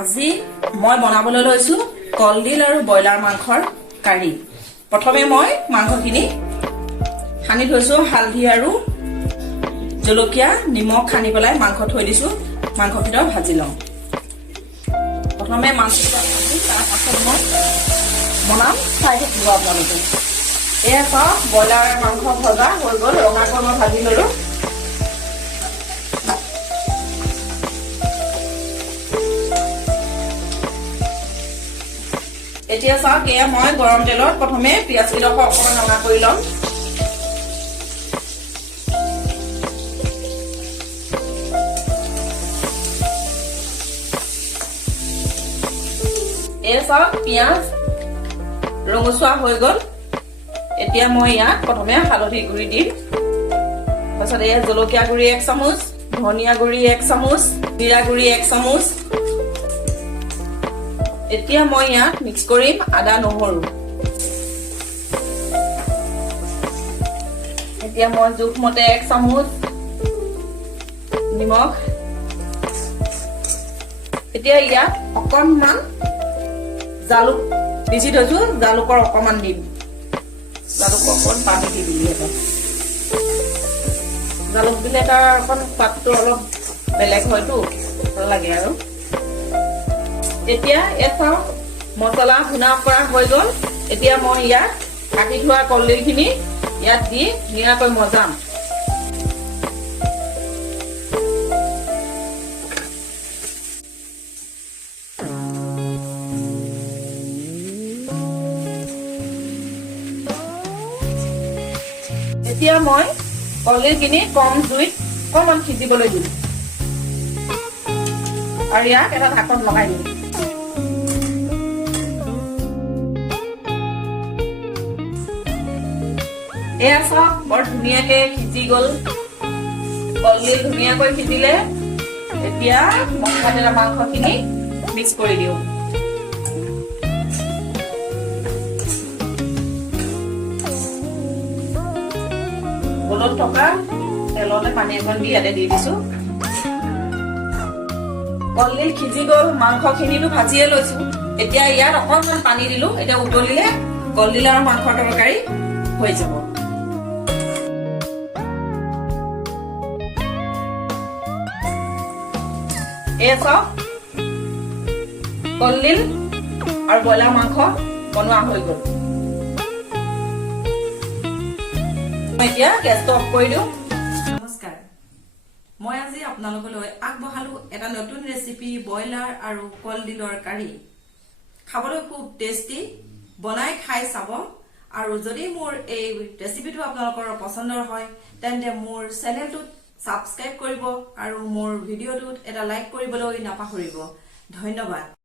আজি মই বনাবলৈ লৈছো কলডিল আৰু ব্ৰইলাৰ মাংসৰ কাৰি। প্ৰথমে মই মাংসখিনি সানি থৈছো হালধি আৰু জলকীয়া নিমখ সানি পেলাই মাংস থৈ দিছো। মাংসকেইটা ভাজি লওঁ। প্ৰথমে মাংসকেইটা ভাজি তাৰ পাছত মই বনাম, চাই থাকিব আপোনালোকে। এয়া চাওক ব্ৰইলাৰ মাংস ভজা হৈ গ'ল, ৰঙাকৈ মই ভাজি ললো। এতিয়া চাওক এয়া মই গৰম তেলত প্ৰথমে পিঁয়াজ কেইডোখৰ অকণমান ৰঙা কৰি ল'ম। এয়া চাওক পিঁয়াজ ৰঙচুৱা হৈ গ'ল। এতিয়া মই ইয়াত প্ৰথমে হালধি গুড়ি দিম। তাৰপিছত এয়া জলকীয়া গুড়ি 1 চামুচ, ধনিয়া গুড়ি 1 চামুচ, জিৰা গুড়ি 1 চামুচ। এতিয়া মই ইয়াত মিক্স কৰিম আদা নহৰু। এতিয়া মই জোখমতে 1 চামুচ নিমখ। এতিয়া ইয়াত অকণমান জালুক পিচি থৈছো, জালুকৰ অকণমান দিম। জালুক অকণ পানী দি দিম। জালুক দিলে তাৰ অকণ সোৱাদটো অলপ বেলেগ হয়তো, ভাল লাগে আৰু। এতিয়া চাওক মছলা ভুনা কৰা হৈ গ'ল। এতিয়া মই ইয়াত কাটি থোৱা কলডিলখিনি ইয়াত দি ধুনীয়াকৈ মজাম। এতিয়া মই কলডিলখিনি কম জুইত অকণমান সিজিবলৈ দিম আৰু ইয়াক এটা ঢাকন লগাই দিম। এয়া চাওক বৰ ধুনীয়াকে সিজি গ'ল। কলডিল ধুনীয়াকৈ সিজিলে। এতিয়া মছলা দিয়া মাংসখিনি মিক্স কৰি দিওঁ। গলত থকা তেলতে পানী অকণ দি ইয়াতে দি দিছো। কলডিল সিজি গ'ল, মাংসখিনিতো ভাজিয়ে লৈছো। এতিয়া ইয়াত অকণমান পানী দিলো। এতিয়া উতলিলে কলডিল আৰু মাংসৰ তৰকাৰী হৈ যাব। এয়া চাওক কলডিল আৰু ব্ৰইলাৰ মাংস বনোৱা হৈ গ'ল। এতিয়া গেছটো অফ কৰি দিওঁ। নমস্কাৰ, মই আজি আপোনালোকলৈ আগবঢ়ালো এটা নতুন ৰেচিপি ব্ৰইলাৰ আৰু কলডিলৰ কাৰি। খাবলৈ খুব টেষ্টি, বনাই খাই চাব। আৰু যদি মোৰ এই ৰেচিপিটো আপোনালোকৰ পচন্দৰ হয় তেন্তে মোৰ চেনেলটোত ছাবস্ক্ৰাইব কৰিব আৰু মোৰ ভিডিঅ'টোত এটা লাইক কৰিবলৈ নাপাহৰিব। ধন্যবাদ।